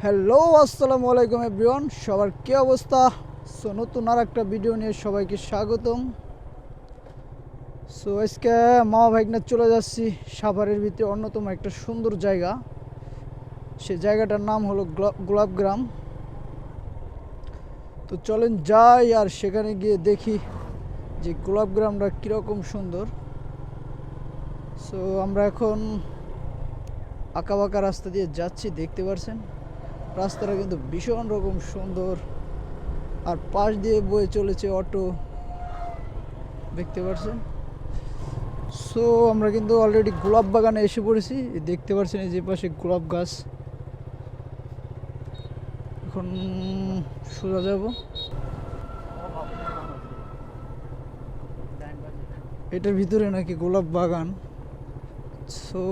Hello, আসসালামু আলাইকুম everyone. সবার কি অবস্থা? সো, নতুন আর একটা ভিডিও নিয়ে সবাইকে স্বাগতম। সো, আজকে মা ভাইকনা চলে যাচ্ছি সাভারের ভিতরে অন্যতম একটা সুন্দর জায়গা। সে জায়গাটার নাম হলো গোলা- গোলাপগ্রাম। তো চলেন যাই আর সেখানে গিয়ে দেখি যে গোলাপ গ্রামটা কীরকম সুন্দর। সো আমরা এখন আঁকা বাঁকা রাস্তা দিয়ে যাচ্ছি, দেখতে পারছেন? রাস্তাটা কিন্তু ভীষণ রকম সুন্দর। আর পাশ দিয়ে বয়ে চলেছে অটো। দেখতে পাচ্ছেন সো আমরা কিন্তু অলরেডি গোলাপ বাগানে এসে পড়েছি। দেখতে পাচ্ছেন এই যে পাশে গোলাপ গাছ। এখন সোজা যাব। এটার ভিতরে নাকি গোলাপ বাগান। সো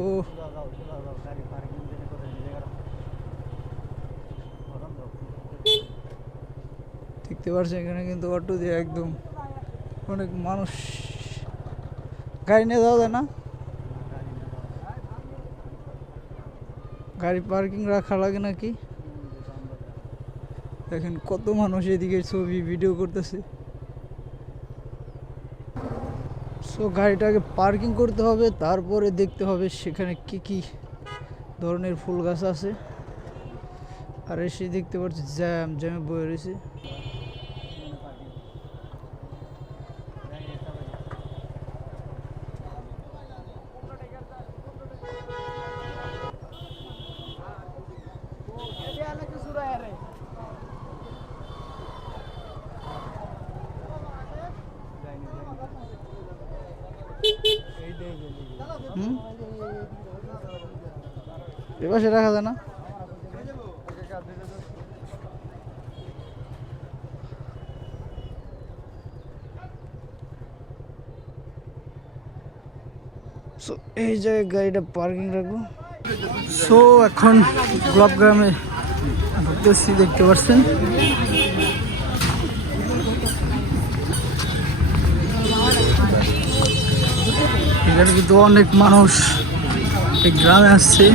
দেখতে পাচ্ছেন এখানে কিন্তু অটো দিয়ে একদম অনেক মানুষ। গাড়ি নিয়ে যাওয়া যায় না? গাড়ি পার্কিং রাখা লাগে নাকি? দেখেন কত মানুষ এদিকে ছবি, ভিডিও করতেছে। সো গাড়িটাকে পার্কিং করতে হবে, তারপরে দেখতে হবে সেখানে কি কি ধরনের ফুল গাছ আছে। আর এসে দেখতে পাচ্ছি জ্যাম, জ্যামে বয়ে রয়েছে হুম এপাশে রাখা যায় না। সো এই জায়গায় গাড়িটা পার্কিং রাখব। সো এখন গোলাপ গ্রামে ঢুকতেছি, দেখতে পাচ্ছেন। এখানে কিন্তু অনেক মানুষ এই গ্রামে আসছে।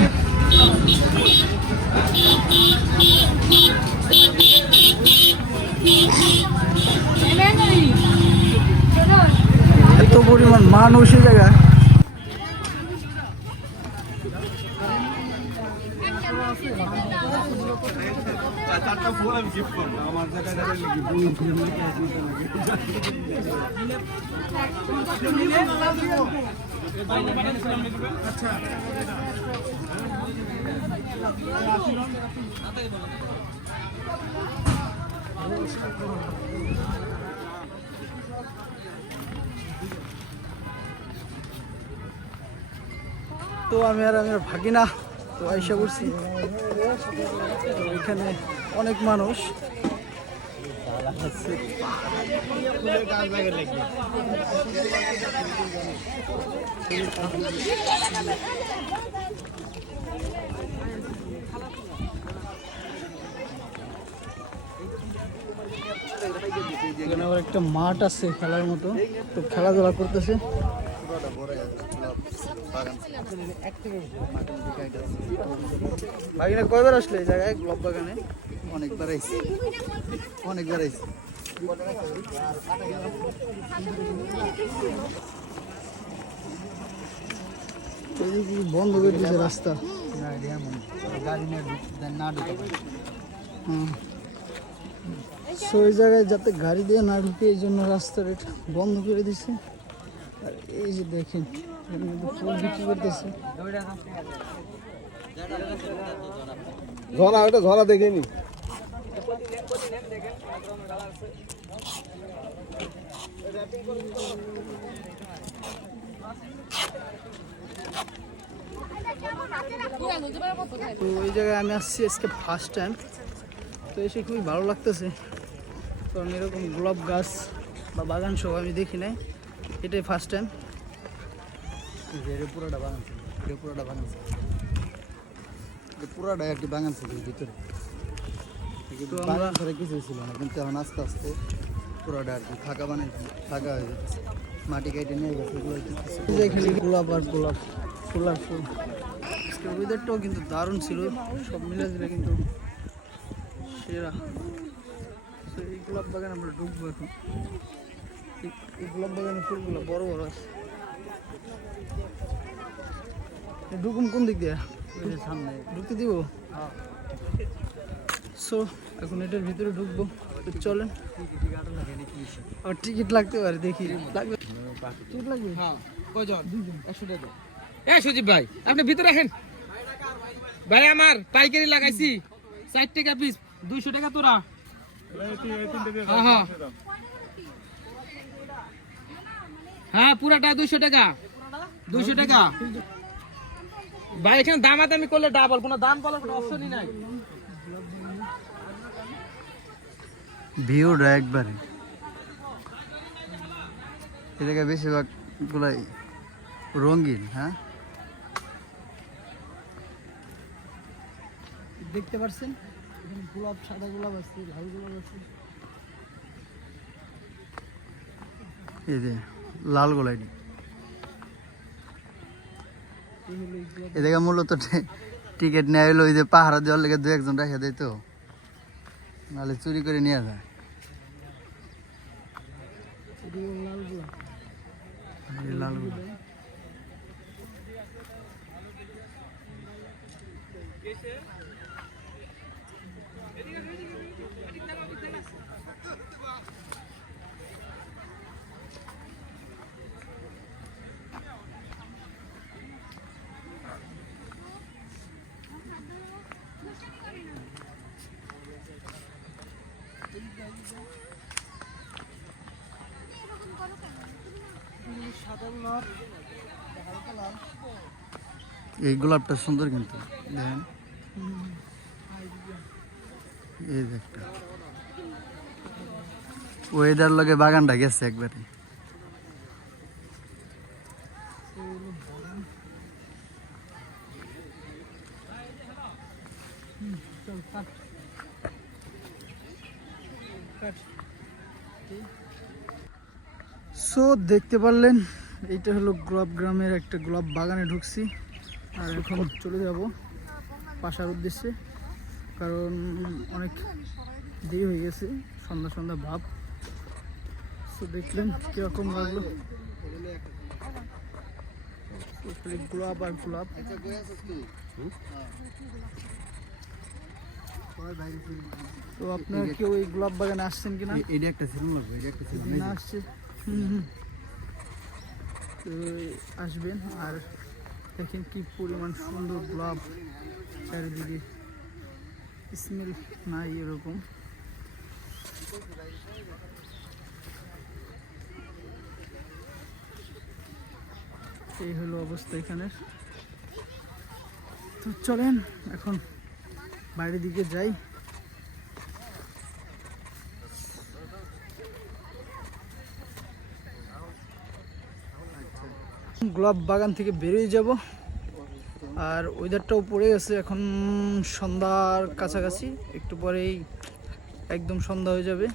এত পরিমাণ মানুষ এই জায়গায়। চারটা ফুল আমি গিফট করব আমার জায়গায় তো আমি আর আমি ভাগি না তো আইসা করছি তো এখানে অনেক মানুষ। একটা মাঠ আছে খেলার মতো। তো খেলাধুলা করতেছে। ভাগিনা কয়বার আসলে এই জায়গায়? গোলাপ বাগানে? অনেকবার অনেকবার বন্ধ করে দিয়েছে রাস্তা। গাড়ি নিয়ে ঢুকতে না ঢুকে হুম। সো এই জায়গায় যাতে গাড়ি দিয়ে না ঢুকে এই জন্য রাস্তার এটা বন্ধ করে দিছে। আর এই যে দেখেন ফুল বিক্রি করতেছে। ধরা ওটা ধরা দেখিনি তো এই জায়গায় আমি আসছি আজকে ফার্স্ট টাইম তো এসে খুবই ভালো লাগতেছে। কারণ এরকম গোলাপ গাছ বা বাগান সহ আমি দেখি নাই। এটাই ফার্স্ট টাইম পুরোটা বাগান ছিল এটা পুরোটা বাগান ছিল। পুরোটা একটি বাগান ছিল ভিতরে। বাগান ছাড়া ছিল না কিন্তু এখন আস্তে আস্তে পুরোটা আর কি ফাঁকা বানাইছি ফাঁকা হয়ে যাচ্ছে। মাটি কেটে নিয়ে গেছে এগুলো গোলাপ আর গোলাপ ফুল। আর ফুল ওয়েদারটাও কিন্তু দারুণ ছিল। সব মিলে দিলে কিন্তু সেরা। তো এই গোলাপ বাগানে আমরা ঢুকবো এখন। এই- গোলাপ বাগানের ফুলগুলো বড় বড় আছে। ঢুকুম কোন দিক দিয়ে? সামনে। ঢুকতে দিব? সো এখন এটার ভিতরে ঢুকবো। চলেন। আর টিকিট লাগতে পারে দেখি। লাগবে? টিকিট লাগবে? হ্যাঁ কজন একশো টাকা এ সুজিব ভাই আপনি ভিতরে রাখেন। ভাই আমার পাইকারি লাগাইছি। ষাট টাকা পিস দুইশো টাকা তোরা। হ্যাঁ হ্যাঁ। হ্যাঁ পুরাটা দুইশো টাকা। দুইশো টাকা। ভাই এখানে দামাদামি করলে ডাবল কোনো দাম বলার কোনো অপশনই নাই। ভিউটা একবারে। এটাকে বেশিরভাগ গুলাই রঙিন হ্যাঁ? দেখতে পারছেন? এখানে গোলাপ সাদা গোলাপ আছে লাল গোলাপ আছে। এই যে লাল হলো এদিকে মূলত টিকিট নেওয়া হলো ওই যে পাহাড় দেওয়ার লেগে দু একজন রেখে দেয় তো। নাহলে চুরি করে নিয়ে যায়। লাল গোলাপ। লাল গোলাপ। এই গোলাপটা সুন্দর কিন্তু দেখেন। এই ওয়েদার লগে বাগানটা গেছে একবারে। সো দেখতে পারলেন এইটা হলো গোলাপ গ্রামের একটা গোলাপ বাগানে ঢুকছি। আর এখন চলে যাব পাশার উদ্দেশ্যে কারণ অনেক দেরি হয়ে গেছে সন্ধ্যা সন্ধ্যা ভাব। তো দেখলেন কীরকম লাগল। গোলাপ আর গোলাপ। তো আপনারা কেউ এই গোলাপ বাগানে আসছেন কিনা? এটা একটা লাগবে এটা একটা সিজন আসছে। হুম হুম। আসবেন আর দেখেন কি পরিমাণ সুন্দর গোলাপ চারিদিকে। স্মেল নাই এরকম। এই হলো অবস্থা এখানে। তো চলেন, এখন বাইরের দিকে যাই। গোলাপ বাগান থেকে বেরিয়ে যাব। আর ওয়েদারটাও পড়ে গেছে এখন সন্ধ্যার কাছাকাছি। একটু পরেই একদম সন্ধ্যা হয়ে যাবে।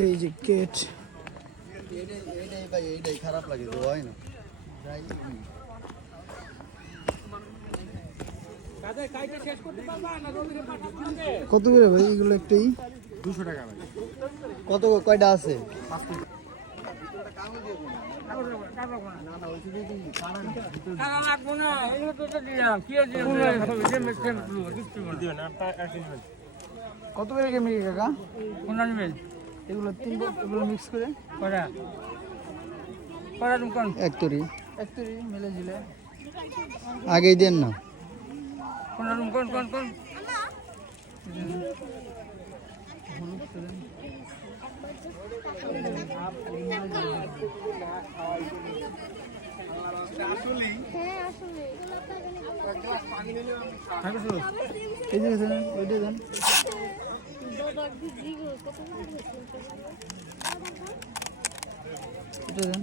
এই যে গেট খারাপ লাগে তো হয় না কত করে ভাই? এগুলো একটাই। দুশো টাকা কত কয়টা আছে? কত করে কেমনি কাকা? এগুলো তিন এগুলো মিক্স করে? এক তরি। এক তৈরি মিলে ঝিলে আগেই দেন না। হলুদ করে হ্যাঁ আসলে এই যে দেন ওইটা দেন এটা দেন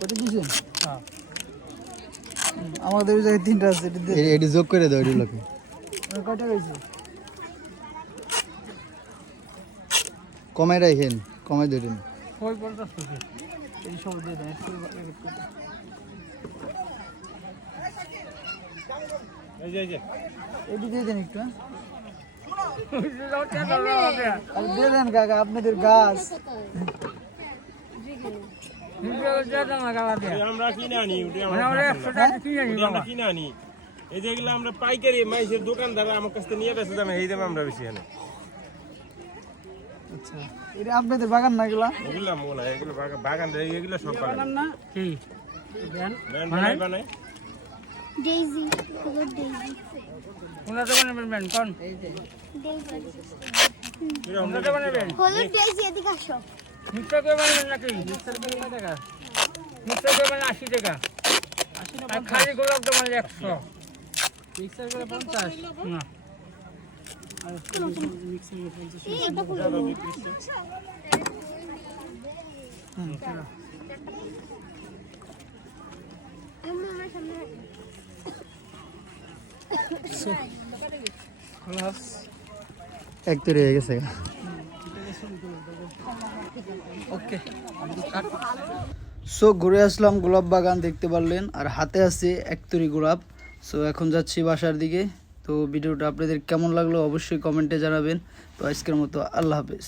ওটা দিয়েছেন আমাদের ওই জায়গায় তিনটা আছে এটা যোগ করে দাও গেছে কমাই রাখেন কমাই ধরেন ওই পঞ্চাশ টাকা এই সব দিয়ে দেন একশো এটি দিয়ে দেন একটু হ্যাঁ? আর দিয়ে দেন কাকা আপনাদের গাছ। আমরা কিনে আনি আমরা কিনে আনি। এই যেগুলো আমরা পাইকারি মাইসের দোকানদার আমার কাছ থেকে নিয়ে বেঁচে দামে এই দামে আমরা বেশি আনি। আচ্ছা। এটা আপনাদের বাগান না এগুলা? এগুলো মোলা এগুলো বাগান বাগান এগুলো সব বাগান। না? কি? ব্র্যান্ড বানাই বানাই ডেইজি হলুদ ডেইজি। কোনটা বানাবেন কোন? কোনটা বানাবেন। হলুদ ডেইজি এদিকে আসো। মিক্সার করে বানাবেন নাকি? মিক্সার করে টাকা মিক্সার করে বানাবেন আশি টাকা। আর খালি গোলাপ জামুন একশো। মিক্সার করে পঞ্চাশ? না এই এটা ফুল আমরা আমার সামনে রাখি। এক তৈরি হয়ে গেছে। ওকে সো ঘুরে আসলাম গোলাপ বাগান দেখতে পারলেন আর হাতে আছে একতরি গোলাপ। সো এখন যাচ্ছি বাসার দিকে। তো ভিডিওটা আপনাদের কেমন লাগল অবশ্যই কমেন্টে জানাবেন। তো আজকের মতো আল্লাহ হাফেজ।